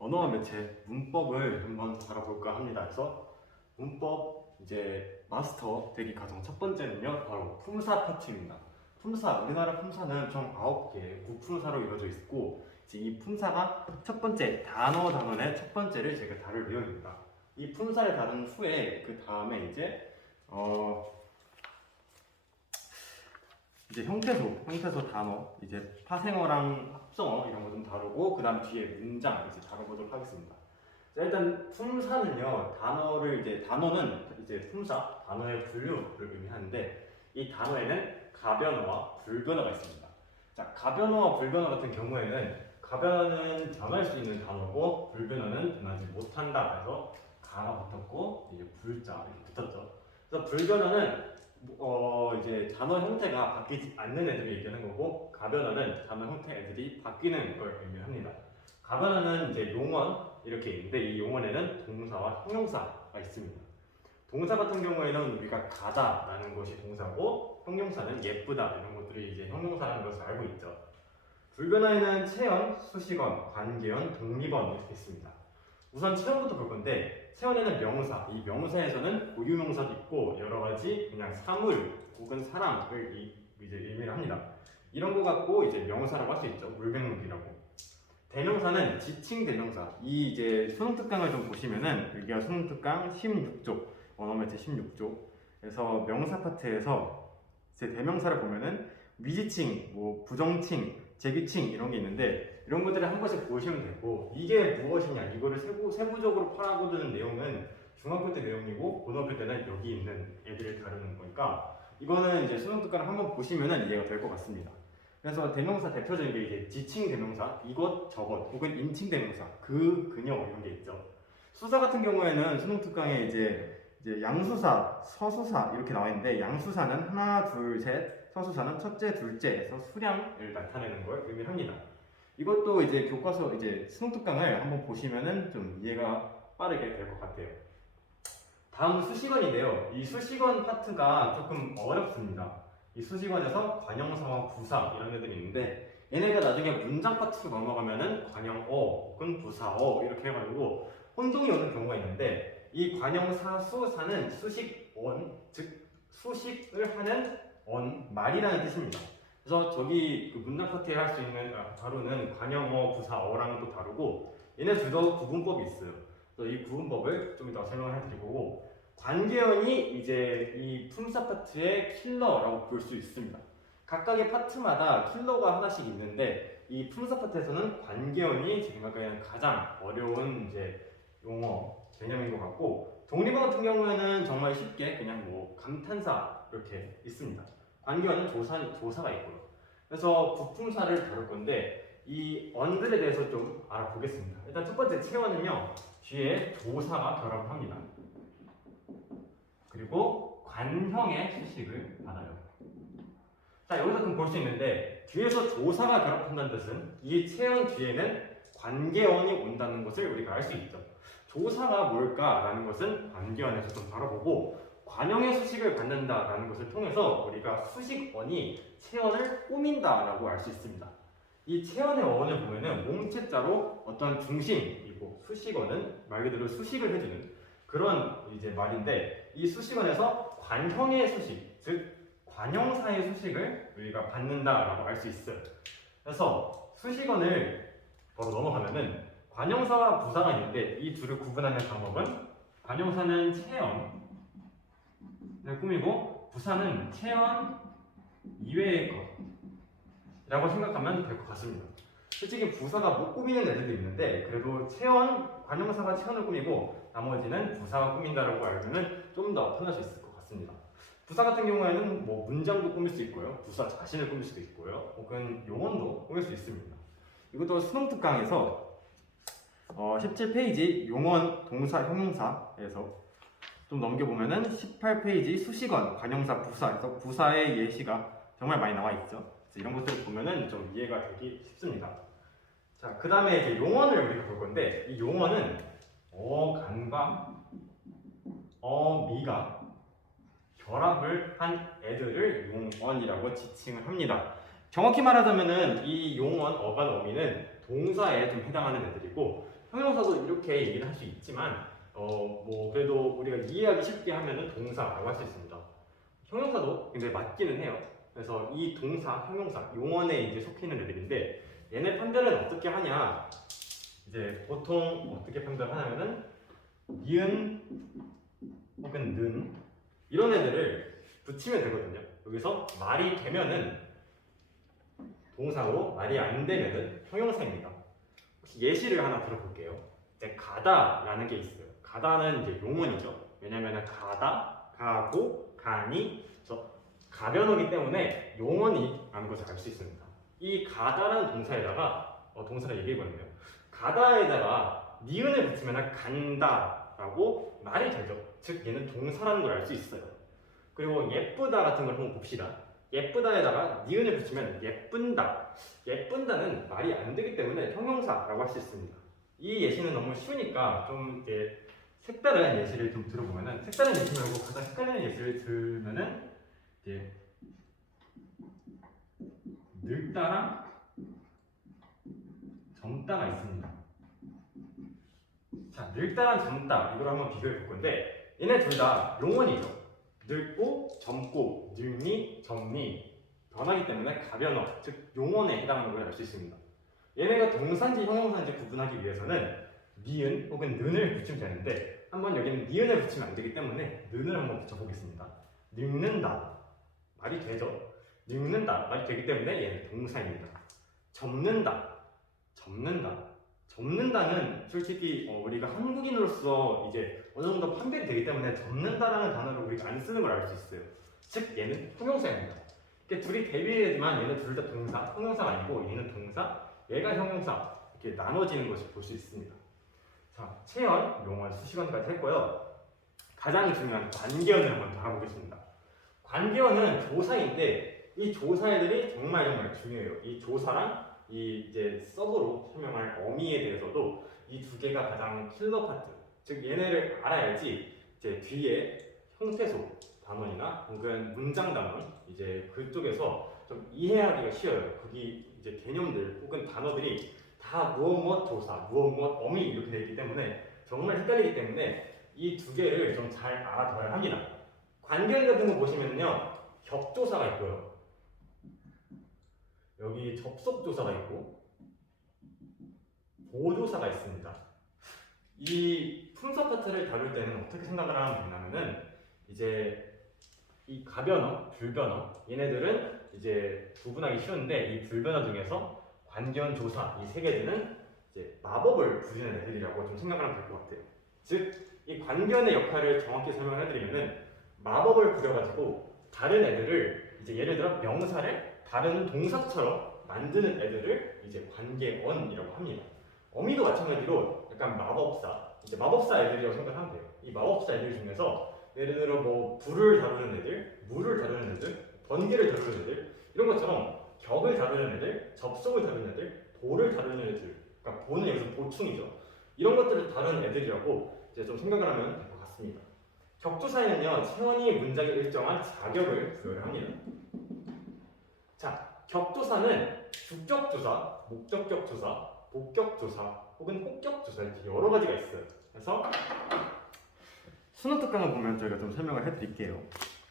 언어와 매체 문법을 한번 다뤄볼까 합니다. 그래서 문법 이제 마스터 되기 과정 첫 번째는요, 바로 품사 파트입니다. 품사, 우리나라 품사는 총 9개 구품사로 이루어져 있고, 이제 이 품사가 첫 번째 단원의 첫 번째를 제가 다룰 내용입니다. 이 품사를 다룬 후에 그 다음에 이제 형태소 단어, 이제 파생어랑 합성어 이런 거 좀 다루고, 그 다음 뒤에 문장 이제 다뤄보도록 하겠습니다. 자, 일단 품사는요, 단어는 이제 품사, 단어의 분류를 의미하는데, 이 단어에는 가변어와 불변어가 있습니다. 자, 가변어와 불변어 같은 경우에는 가변어는 변할 수 있는 단어고, 불변어는 변하지 못한다. 그래서 가가 붙었고 이제 불자 이렇게 붙었죠. 그래서 불변어는 이제 단어 형태가 바뀌지 않는 애들을 얘기하는 거고, 가변어는 단어 형태 애들이 바뀌는 걸 의미합니다. 가변어는 이제 용언 이렇게 있는데, 이 용언에는 동사와 형용사가 있습니다. 동사 같은 경우에는 우리가 가다라는 것이 동사고, 형용사는 예쁘다 이런 것들이 이제 형용사라는 것을 알고 있죠. 불변어에는 체언, 수식언, 관계언, 독립언 이렇게 있습니다. 우선 체언부터 볼 건데, 체언에는 명사, 이 명사에서는 고유명사도 있고 여러 가지 그냥 사물 혹은 사람을 이제 의미를 합니다. 이런 거 갖고 이제 명사라고 할 수 있죠. 물백목이라고. 대명사는 지칭 대명사. 이 이제 수능특강을 좀 보시면은, 여기가 수능특강 16쪽, 언어매체 16쪽. 그래서 명사 파트에서 제 대명사를 보면은 위지칭, 뭐 부정칭, 제기칭 이런 게 있는데, 이런 것들을 한 번씩 보시면 되고, 이게 무엇이냐 이거를 세부적으로 파고드는 내용은 중학교 때 내용이고, 고등학교 때는 여기 있는 애들을 다루는 거니까, 이거는 이제 수능특강을 한번 보시면은 이해가 될 것 같습니다. 그래서 대명사 대표적인 게 이제 지칭 대명사, 이것 저것 혹은 인칭 대명사, 그녀 이런 게 있죠. 수사 같은 경우에는 수능특강에 이제 양수사, 서수사 이렇게 나와 있는데, 양수사는 하나, 둘, 셋, 서수사는 첫째, 둘째에서 수량을 나타내는 걸 의미합니다. 이것도 이제 교과서 이제 수능특강을 한번 보시면은 좀 이해가 빠르게 될 것 같아요. 다음은 수식어인데요. 이 수식어 파트가 조금 어렵습니다. 이 수식어에서 관형사와 부사 이런 애들이 있는데, 얘네가 나중에 문장 파트로 넘어가면은 관형어 혹은 부사어 이렇게 해가지고 혼동이 오는 경우가 있는데, 이 관형사 수사는 수식원, 즉 수식을 하는 말이라는 뜻입니다. 그래서 저기 그 문장 파트에 할 수 있는 다루는 관형어, 부사어랑도 다루고, 얘네 둘 다 구분법이 있어요. 그래서 이 구분법을 좀 이따 설명을 해드릴 거고, 관계언이 이제 이 품사 파트의 킬러라고 볼 수 있습니다. 각각의 파트마다 킬러가 하나씩 있는데, 이 품사 파트에서는 관계언이 제 생각에는 가장 어려운 이제 용어 개념인 것 같고, 독립어 같은 경우에는 정말 쉽게 그냥 뭐 감탄사 이렇게 있습니다. 관계어는 조사가 있고요. 그래서 부품사를 다룰 건데, 이 언들에 대해서 좀 알아보겠습니다. 일단 첫 번째 체언은요, 뒤에 조사가 결합을 합니다. 그리고 관형의 수식을 받아요. 자, 여기서 좀 볼 수 있는데, 뒤에서 조사가 결합한다는 뜻은 이 체언 뒤에는 관계언이 온다는 것을 우리가 알 수 있죠. 조사가 뭘까라는 것은 관계언에서 좀 다뤄보고, 관형의 수식을 받는다라는 것을 통해서 우리가 수식언이 체언을 꾸민다라고 알 수 있습니다. 이 체언의 어원을 보면은 몸체자로 어떤 중심이고, 수식어는 말 그대로 수식을 해주는 그런 이제 말인데, 이 수식어에서 관형의 수식, 즉 관형사의 수식을 우리가 받는다라고 알 수 있어요. 그래서 수식어를 바로 넘어가면은 관형사와 부사가 있는데, 이 둘을 구분하는 방법은 관형사는 체언을 꾸미고 부사는 체언 이외의 것이라고 생각하면 될 것 같습니다. 솔직히 부사가 못 꾸미는 애들도 있는데, 그래도 관형사가 체언을 꾸미고 나머지는 부사가 꾸민다라고 알면은 좀 더 편할 수 있을 것 같습니다. 부사 같은 경우에는 뭐 문장도 꾸밀 수 있고요, 부사 자신을 꾸밀 수도 있고요, 혹은 용언도 꾸밀 수 있습니다. 이것도 수능특강에서 17페이지 용언, 동사, 형용사에서 좀 넘겨보면은 18페이지 수식언, 관형사, 부사에서 부사의 예시가 정말 많이 나와 있죠. 이런 것들을 보면은 좀 이해가 되기 쉽습니다. 자, 그 다음에 이제 용언을 우리가 볼 건데, 이 용언은 어간과 어미가 결합을 한 애들을 용언이라고 지칭을 합니다. 정확히 말하자면은 이 용언, 어간, 어미는 동사에 좀 해당하는 애들이고, 형용사도 이렇게 얘기를 할 수 있지만 뭐 그래도 우리가 이해하기 쉽게 하면은 동사라고 할 수 있습니다. 형용사도 굉장히 맞기는 해요. 그래서 이 동사, 형용사, 용언에 이제 속해 있는 애들인데 얘네 판별은 어떻게 하냐? 이제 보통 어떻게 판별하냐면은 니은 혹은 는 이런 애들을 붙이면 되거든요. 여기서 말이 되면은 동사고 말이 안 되면은 형용사입니다. 혹시 예시를 하나 들어볼게요. 이제 가다라는 게 있어요. 가다는 이제 용언이죠. 왜냐면은 가다, 가고, 가니, 가변어기 때문에 용언이라는 것을 알 수 있습니다. 이 가다라는 동사에다가 동사가 얘기해보는데요. 가다에다가 니은을 붙이면 간다라고 말이 되죠. 즉 얘는 동사라는 걸 알 수 있어요. 그리고 예쁘다 같은 걸 한번 봅시다. 예쁘다에다가 니은을 붙이면 예쁜다. 예쁜다는 말이 안 되기 때문에 형용사라고 할 수 있습니다. 이 예시는 너무 쉬우니까 좀 이렇게 색다른 예시를 좀 들어보면은 색다른 예시 말고 가장 헷갈리는 예시를 들면은 이제 늙다랑 젊다가 있습니다. 자, 늙다랑 젊다 이걸 한번 비교해 볼 건데 얘네 둘 다 용언이죠. 늙고 젊고 늙니 젊니 변하기 때문에 가변어 즉 용언에 해당하는 걸 알 수 있습니다. 얘네가 동사인지 형용사인지 구분하기 위해서는 니은 혹은 는을 붙이면 되는데 한번 여기는 니은을 붙이면 안 되기 때문에 는을 한번 붙여보겠습니다. 늙는다 말이 되죠. 늙는다 말이 되기 때문에 얘는 동사입니다. 접는다 접는다 접는다는 솔직히 우리가 한국인으로서 이제 어느 정도 판별이 되기 때문에 접는다라는 단어를 우리가 안 쓰는 걸 알 수 있어요. 즉 얘는 형용사입니다. 이렇게 둘이 대비되지만 얘는 둘 다 동사, 형용사가 아니고 얘는 동사, 얘가 형용사 이렇게 나눠지는 것을 볼 수 있습니다. 자, 체언, 용언, 수식어까지 했고요. 가장 중요한 관계어를 한번 더 알아보겠습니다. 관계어는 조사인데 이 조사애들이 정말 중요해요. 이 조사랑 이 이제 서브로 설명할 어미에 대해서도 이 두 개가 가장 킬러 파트. 즉 얘네를 알아야지 이제 뒤에 형태소 단원이나 혹은 문장 단원 이제 그쪽에서 좀 이해하기가 쉬워요. 거기 이제 개념들 혹은 단어들이 다 무엇 조사, 무엇 어미 이렇게 되어 있기 때문에 정말 헷갈리기 때문에 이 두 개를 좀 잘 알아둬야 합니다. 관계어 같은 거 보시면요, 격조사가 있고요. 여기 접속조사가 있고 보조사가 있습니다. 이 품사 파트를 다룰 때는 어떻게 생각을 하면 되냐면은 이제 이 가변어, 불변어 얘네들은 이제 구분하기 쉬운데 이 불변어 중에서 관계원 조사 이 세 개들은 이제 마법을 부리는 애들이라고 좀 생각을 하면 될 것 같아요. 즉 이 관계원의 역할을 정확히 설명해드리면은 마법을 부려가지고 다른 애들을 이제 예를 들어 명사를 다른 동사처럼 만드는 애들을 이제 관계원이라고 합니다. 어미도 마찬가지로 약간 마법사, 이제 마법사 애들이라고 생각하면 돼요. 이 마법사 애들 중에서 예를 들어 뭐 불을 다루는 애들, 물을 다루는 애들, 번개를 다루는 애들 이런 것처럼 격을 다루는 애들, 접속을 다루는 애들, 보를 다루는 애들, 그러니까 보는 여기서 보충이죠. 이런 것들을 다루는 애들이라고 이제 좀 생각을 하면 될 것 같습니다. 격조사에는요, 체원이 문장에 일정한 자격을 부여를 합니다. 자, 격조사는 주격조사, 목적격조사, 복격조사 혹은 혹격조사 이렇게 여러 가지가 있어요. 그래서 순호 특강을 보면 저희가 좀 설명을 해드릴게요.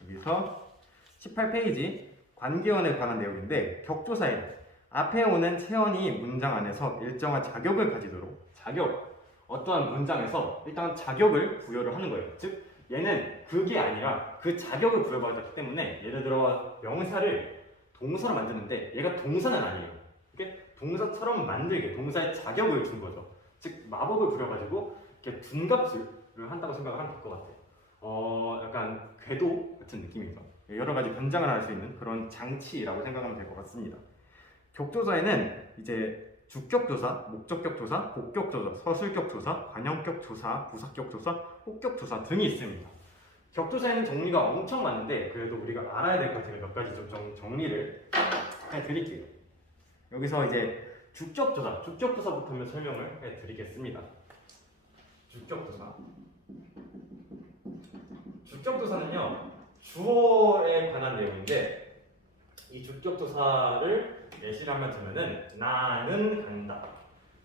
여기서 18페이지 관계원에 관한 내용인데 격조사에 앞에 오는 체언이 문장 안에서 일정한 자격을 가지도록 자격 어떠한 문장에서 일단 자격을 부여를 하는 거예요. 즉 얘는 그게 아니라 그 자격을 부여받았기 때문에 예를 들어 명사를 동사로 만드는데 얘가 동사는 아니에요. 이게 동사처럼 만들게 동사의 자격을 준 거죠. 즉 마법을 부려가지고 이렇게 둔갑을 한다고 생각을 하면 될 것 같아요. 약간 궤도 같은 느낌이죠. 여러 가지 변장을 할 수 있는 그런 장치라고 생각하면 될 것 같습니다. 격조사에는 이제 주격조사, 목적격조사, 복격조사, 서술격조사, 관형격조사, 부사격조사, 혹격조사 등이 있습니다. 격조사에는 종류가 엄청 많은데 그래도 우리가 알아야 될 것들을 몇 가지 좀 정리를 해드릴게요. 여기서 이제 주격조사부터 한번 설명을 해드리겠습니다. 주격조사는요 주어에 관한 내용인데 이 주격조사를 예시를 한번 들면은 나는 간다.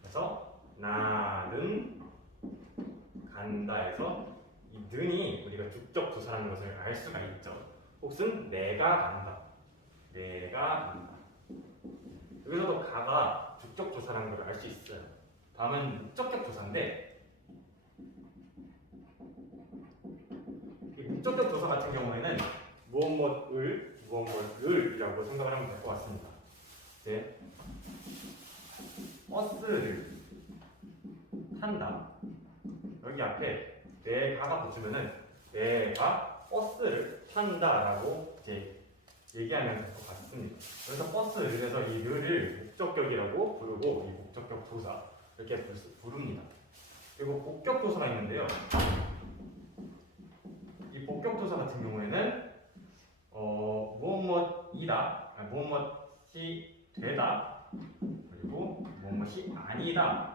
그래서 나는 대하여서 이 는이 우리가 주격 조사라는 것을 알 수가 있죠. 혹은 내가 간다. 내가 간다. 여기서도 가가 주격 조사라는 걸 알 수 있어요. 다음은 목적격 조사인데 이 목적격 조사 같은 경우에는 무엇이라고 생각을 하면 될 것 같습니다. 이제 버스를 탄다. 여기 앞에 내가가 붙으면은 내가 버스를 탄다라고 이제 얘기하면 될 것 같습니다. 그래서 그래서 이 를을 목적격이라고 부르고 이 목적격 조사 이렇게 부릅니다. 그리고 복격 조사가 있는데요. 이 복격 조사 같은 경우에는 무엇이 되다 그리고 무엇이 아니다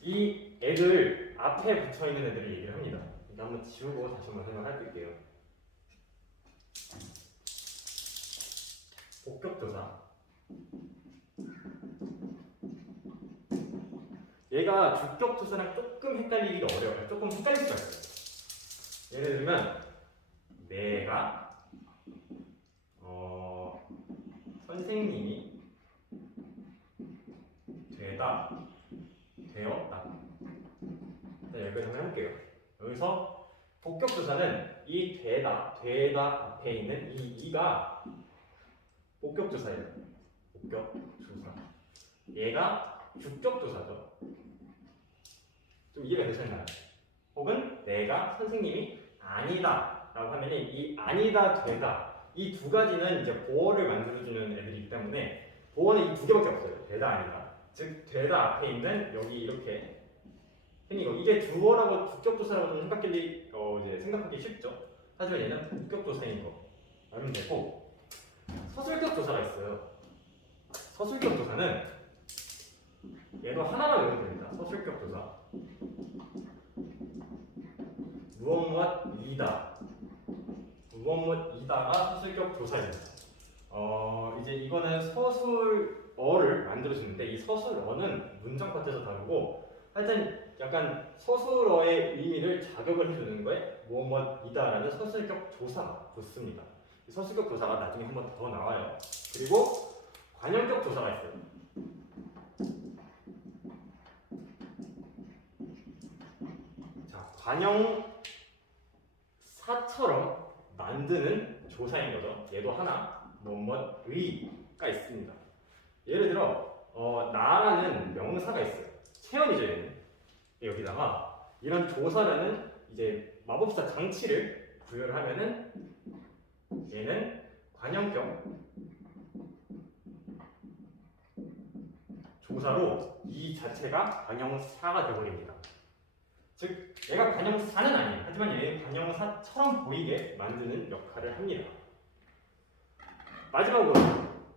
이 애들 앞에 붙여 있는 애들을 얘기를 합니다. 이거 한번 지우고 다시 한번 설명할게요. 복격조사. 얘가 주격조사랑 조금 헷갈리기가 어려워요. 조금 헷갈릴 수가 있어요. 예를 들면 내가 선생님이 되었다. 자, 여기까지 한번 해볼게요. 여기서 복격조사는 이 되다 앞에 있는 이 이가 복격조사예요. 복격조사. 얘가 주격조사죠. 좀 이해가 되셨나요? 혹은 내가 선생님이 아니다 라고 하면 이 아니다 되다 이 두 가지는 이제 보어를 만들어주는 애들이기 때문에 보어는 이 두 개밖에 없어요. 되다 아니다. 즉 되다 앞에 있는 여기 이렇게 생긴 거 이게 주어라고 주격조사라고 좀 생각하기 쉽죠. 하지만 얘는 복격조사인 거 알면 되고 서술격조사가 있어요. 서술격조사는 얘도 하나만 외우면 됩니다. 서술격조사 무엇이다가 서술격조사입니다. 이제 이거는 서술어를 만들어주는데 이 서술어는 문장 파트에서 다루고 하여튼 약간 서술어의 의미를 자격을 해주는 거에 무엇이다라는 서술격 조사가 붙습니다. 이 서술격 조사가 나중에 한 번 더 나와요. 그리고 관형격 조사가 있어요. 자, 관형사처럼 만드는 조사인 거죠. 얘도 하나 뭐뭐의가 있습니다. 예를 들어 나라는 명사가 있어요. 체험이죠 얘는. 여기다가 이런 조사라는 이제 마법사 장치를 부여를 하면은 얘는 관형격 조사로 이 자체가 관형사가 되어버립니다. 즉 얘가 관형사는 아니에요. 하지만 얘는 관형사처럼 보이게 만드는 역할을 합니다. 마지막으로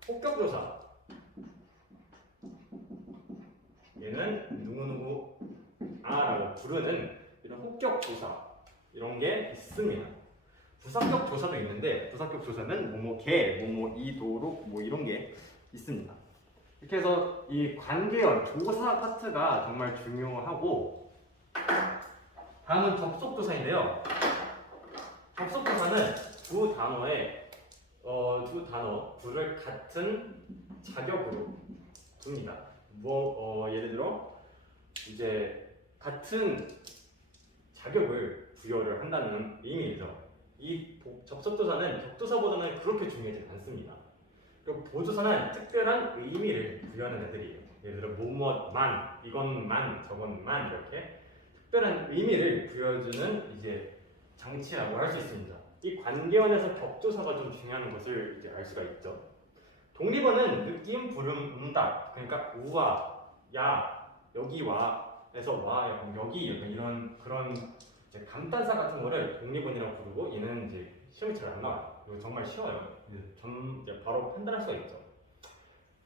폭격조사. 얘는 누구누구아라고 부르는 이런 폭격조사 이런 게 있습니다. 부사격 조사도 있는데 부사격 조사는 뭐뭐개, 뭐뭐이도록 뭐 이런 게 있습니다. 이렇게 해서 이 관계형 조사 파트가 정말 중요하고 다음은 접속조사인데요. 접속조사는 두 단어 둘을 같은 자격으로 둡니다. 예를 들어 이제 같은 자격을 부여를 한다는 의미죠. 이 접속조사는 격조사보다는 그렇게 중요하지 않습니다. 그리고 보조사는 특별한 의미를 부여하는 애들이에요. 예를 들어 뭐뭐만, 이것만, 저것만 이렇게 특별한 의미를 부여주는 이제 장치라고 할 수 있습니다. 이 관계원에서 격조사가 좀 중요한 것을 이제 알 수가 있죠. 독립어는 느낌, 부름, 응답 그러니까 우와, 야, 여기 와에서 와, 약간 여기 약간 이런 그런 이제 감탄사 같은 거를 독립어이라고 부르고 얘는 이제 시험이 잘 안 나와요. 이거 정말 쉬워요. 이제 바로 판단할 수가 있죠.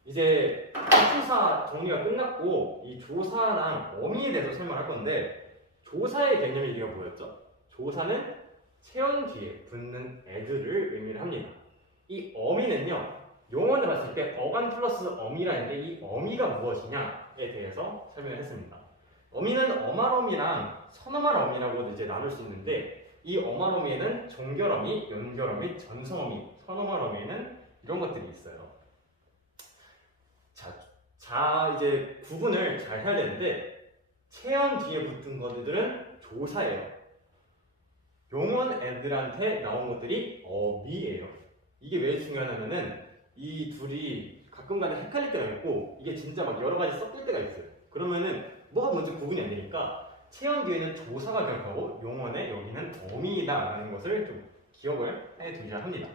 이제 조사 정리가 끝났고 이 조사랑 어미에 대해서 설명할 건데 조사의 개념이 이게 뭐였죠? 조사는 체온 뒤에 붙는 애들을 의미를 합니다. 이 어미는요 용어를 봤을 때 어간 플러스 어미라는데 이 어미가 무엇이냐에 대해서 설명을 했습니다. 어미는 어말어미랑 선어말어미라고 이제 나눌 수 있는데 이 어말어미에는 종결어미, 연결어미, 전성어미, 선어말어미에는 이런 것들이 있어요. 이제 구분을 잘 해야 되는데 체험 뒤에 붙은 것들은 조사예요. 용언 애들한테 나온 것들이 어미예요. 이게 왜 중요하냐면은 이 둘이 가끔가다 헷갈릴 때가 있고 이게 진짜 막 여러 가지 섞일 때가 있어요. 그러면은 뭐가 먼저 구분이 안 되니까 체험 뒤에는 조사가 기억하고 용언에 여기는 어미이다라는 것을 좀 기억을 해 두셔야 합니다.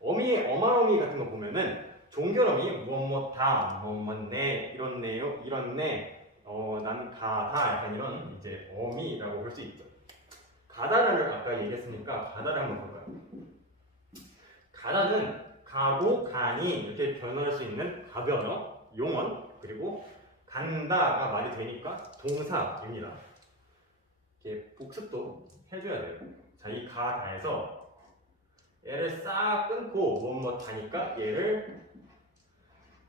어미, 어말어미 같은 거 보면은 종결어미 무엇뭐다, 무엇뭐네, 이렇네요, 이렇네, 난 가다 약간 이런 이제 어미라고 볼 수 있죠. 가다를 아까 얘기했으니까 가다를 한번 볼까요? 가다는 가고 가니 이렇게 변할 수 있는 가변어, 용언, 그리고 간다가 말이 되니까 동사입니다. 이렇게 복습도 해줘야 돼요. 자, 이 가다에서 얘를 싹 끊고 뭐뭐다니까 얘를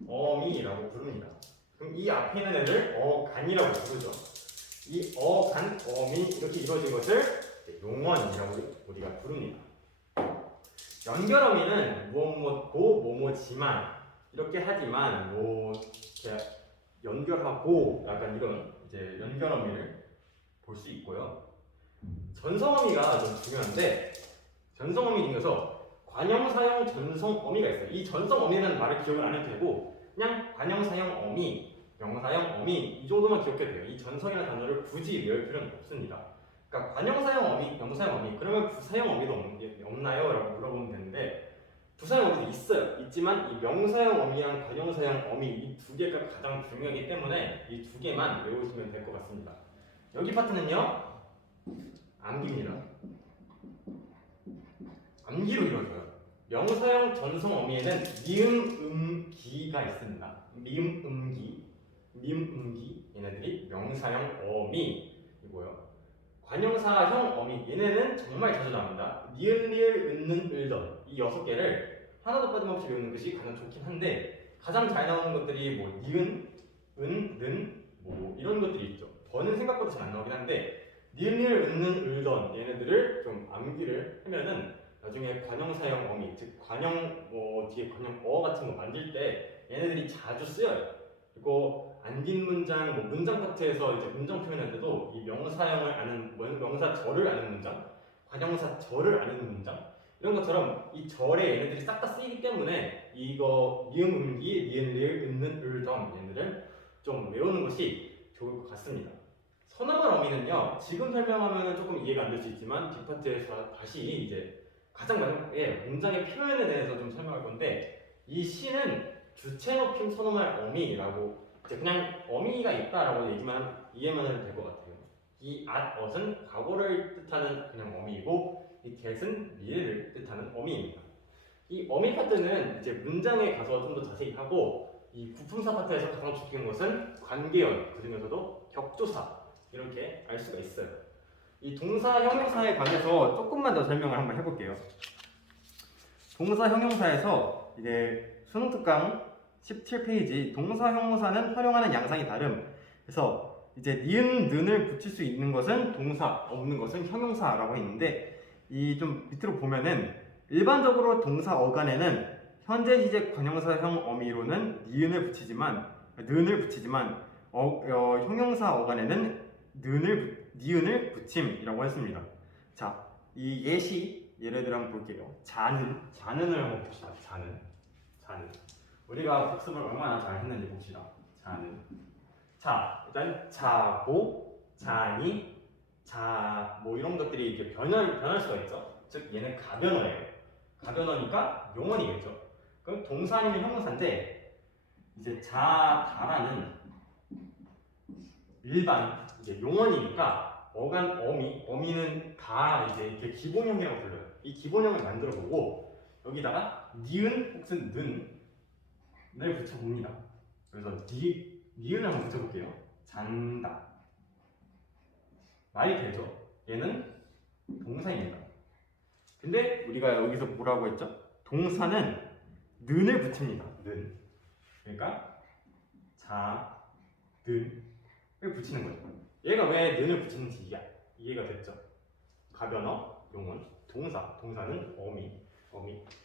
어미라고 부릅니다. 그럼 이 앞에 있는 애를 어간이라고 부르죠. 이 어간, 어미 이렇게 이루어진 것을 용언이라고 우리가 부릅니다. 연결어미는 무엇무엇고 뭐뭐지만 이렇게 하지만 뭐 이렇게 연결하고 약간 이런 이제 연결어미를 볼 수 있고요. 전성어미가 좀 중요한데 전성어미 중에서 관형사형 전성어미가 있어요. 이 전성어미라는 말을 기억을 안 해도 되고 그냥 관형사형 어미, 명사형 어미 이 정도만 기억해도 돼요. 이 전성이라는 단어를 굳이 외울 필요는 없습니다. 그러니까 관형사형 어미, 명사형 어미 그러면 부사형 어미도 없나요? 라고 물어보면 되는데 부사형 어미도 있어요. 있지만 이 명사형 어미랑 관형사형 어미 이 두 개가 가장 중요하기 때문에 이 두 개만 외우시면 될 것 같습니다. 여기 파트는요 암기입니다. 암기로 이루어져요. 명사형 전성 어미에는 미음, 음기가 있습니다. 미음, 음기 얘네들이 명사형 어미이고요. 관형사형 어미 얘네는 정말 자주 나옵니다. 니은, 리을, 은는, 을던 이 6개를 하나도 빠짐없이 외우는 것이 가장 좋긴 한데 가장 잘 나오는 것들이 뭐 니은, 은, 는 뭐 이런 것들이 있죠. 더는 생각보다 잘 안 나오긴 한데 니은, 리을, 은는, 을던 얘네들을 좀 암기를 하면은 나중에 관형사형 어미, 즉 관형 뒤에 관형 같은 거 만들 때 얘네들이 자주 쓰여요. 그리고 안긴 문장, 문장 파트에서 이제 문장 표현할 때도 이 명사형을 아는 명사절을 아는 문장, 관형사절을 아는 문장 이런 것처럼 이 절에 얘네들이 싹 다 쓰이기 때문에 이거 미음, 음기, 니은, 리을, 은는, 을던 얘네들을 좀 외우는 것이 좋을 것 같습니다. 선어말 어미는요 지금 설명하면 조금 이해가 안 될 수 있지만 뒷파트에서 다시 이제 가장 마지막에 문장의 표현에 대해서 좀 설명할 건데 이 시는 주체 높임 선어말 어미라고 이제 그냥 어미가 있다라고 이해만 해도 될 것 같아요. 이 앗은 과거를 뜻하는 그냥 어미이고 이 get은 미래를 뜻하는 어미입니다. 이 어미 파트는 이제 문장에 가서 좀 더 자세히 하고 이 부품사 파트에서 가장 중요한 것은 관계연 그 중에서도 격조사 이렇게 알 수가 있어요. 이 동사 형용사에 관해서 조금만 더 설명을 한번 해볼게요. 동사 형용사에서 이제 수능 특강 17페이지 동사 형용사는 활용하는 양상이 다름. 그래서 이제 니은, 는을 붙일 수 있는 것은 동사, 없는 것은 형용사라고 했는데 이 좀 밑으로 보면은 일반적으로 동사 어간에는 현재 시제 관형사형 어미로는 니은을 붙이지만 형용사 어간에는 니은을 붙임이라고 했습니다. 자, 이 예시 예를 들어 한번 볼게요. 자는을 한번 봅시다. 자는. 우리가 복습을 얼마나 잘 했는지 봅시다. 자는. 자, 일단 자고, 자니, 뭐 이런 것들이 이렇게 변할 수가 있죠. 즉 얘는 가변어예요. 가변어니까 용언이겠죠. 그럼 동사 아니면 형용사인데 이제 자다라는 일반 이제 용언이니까 어간 어미는 다 이제 이렇게 기본형이라고 불러요. 이 기본형을 만들어 보고 여기다가 니은 혹은 는을 붙여봅니다. 그래서 니은을 한번 붙여볼게요. 잔다. 말이 되죠? 얘는 동사입니다. 근데 우리가 여기서 뭐라고 했죠? 동사는 는을 붙입니다. 그러니까 자, 는을 붙이는 거죠. 얘가 왜 는을 붙였는지 이해가 됐죠? 가변어, 용언, 동사는 어미.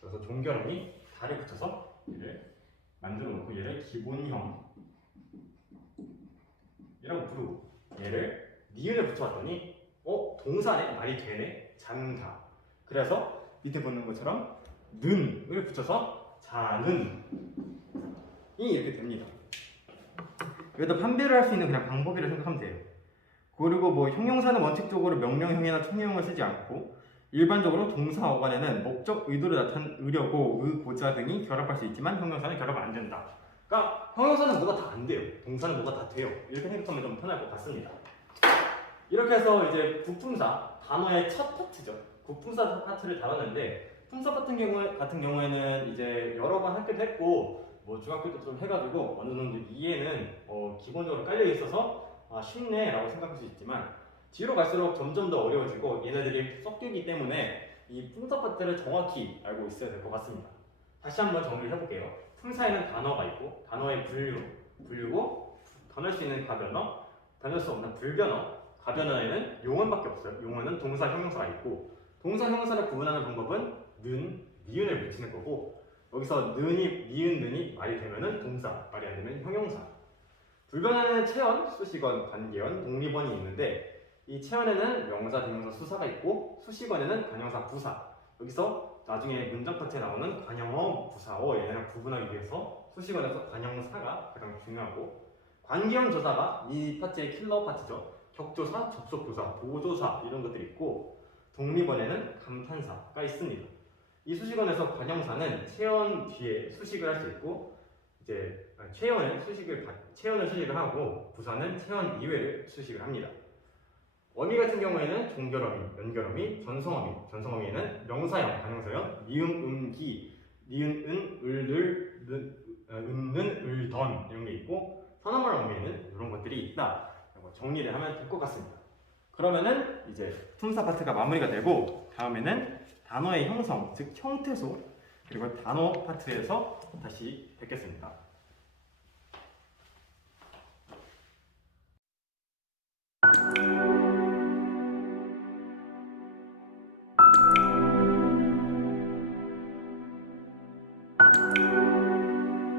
그래서 종결어미 다를 붙여서 얘를 만들어 놓고 얘를 기본형이라고 부르고 얘를 니은을 붙여왔더니 동사네? 말이 되네? 잔다. 그래서 밑에 보는 것처럼 는을 붙여서 자는 이 이렇게 됩니다. 여기다 판별을 할 수 있는 그냥 방법이라 생각하면 돼요. 그리고 뭐 형용사는 원칙적으로 명령형이나 총형을 쓰지 않고 일반적으로 동사 어간에는 목적 의도를 나타내려고 의고자 등이 결합할 수 있지만 형용사는 결합 안 된다. 그러니까 형용사는 뭐가 다 안 돼요. 동사는 뭐가 다 돼요. 이렇게 생각하면 좀 편할 것 같습니다. 이렇게 해서 이제 부품사 단어의 첫 파트죠. 부품사 파트를 다뤘는데 품사 같은 경우에는 이제 여러 번 하기도 했고 뭐 중학교 때 좀 해가지고 어느 정도 이해는 기본적으로 깔려 있어서 쉽네라고 생각할 수 있지만 뒤로 갈수록 점점 더 어려워지고 얘네들이 섞이기 때문에 이 품사 파트를 정확히 알고 있어야 될 것 같습니다. 다시 한번 정리를 해볼게요. 품사에는 단어가 있고 단어의 분류고 변할 수 있는 가변어, 변할 수 없는 불변어, 가변어에는 용언밖에 없어요. 용언은 동사, 형용사가 있고 동사, 형용사를 구분하는 방법은 는, 니은을 붙이는 거고 여기서 는이, 니은, 는이 말이 되면은 동사, 말이 안 되면 형용사. 불변어에는 체언, 수식원, 관계원, 독립원이 있는데 이 체언에는 명사, 대명사, 수사가 있고 수식원에는 관형사, 부사. 여기서 나중에 문장 파트에 나오는 관형어, 부사어 얘네랑 구분하기 위해서 수식원에서 관형사가 가장 중요하고 관계형 조사가 이 파트의 킬러 파트죠. 격조사, 접속조사, 보조사 이런 것들이 있고 독립원에는 감탄사가 있습니다. 이 수식원에서 관형사는 체언 뒤에 수식을 할 수 있고 이제 체언을 수식을 하고 부사는 체언 이외를 수식을 합니다. 어미 같은 경우에는 종결어미, 연결어미, 전성어미에는 명사형, 관형사형, 미음, 기, 니은, 은, 을, 늘, 는, 을, 던 이런 게 있고 선어말 어미에는 이런 것들이 있다. 정리를 하면 될 것 같습니다. 그러면은 이제 품사 파트가 마무리가 되고 다음에는 단어의 형성, 즉 형태소 그리고 단어 파트에서 다시 뵙겠습니다.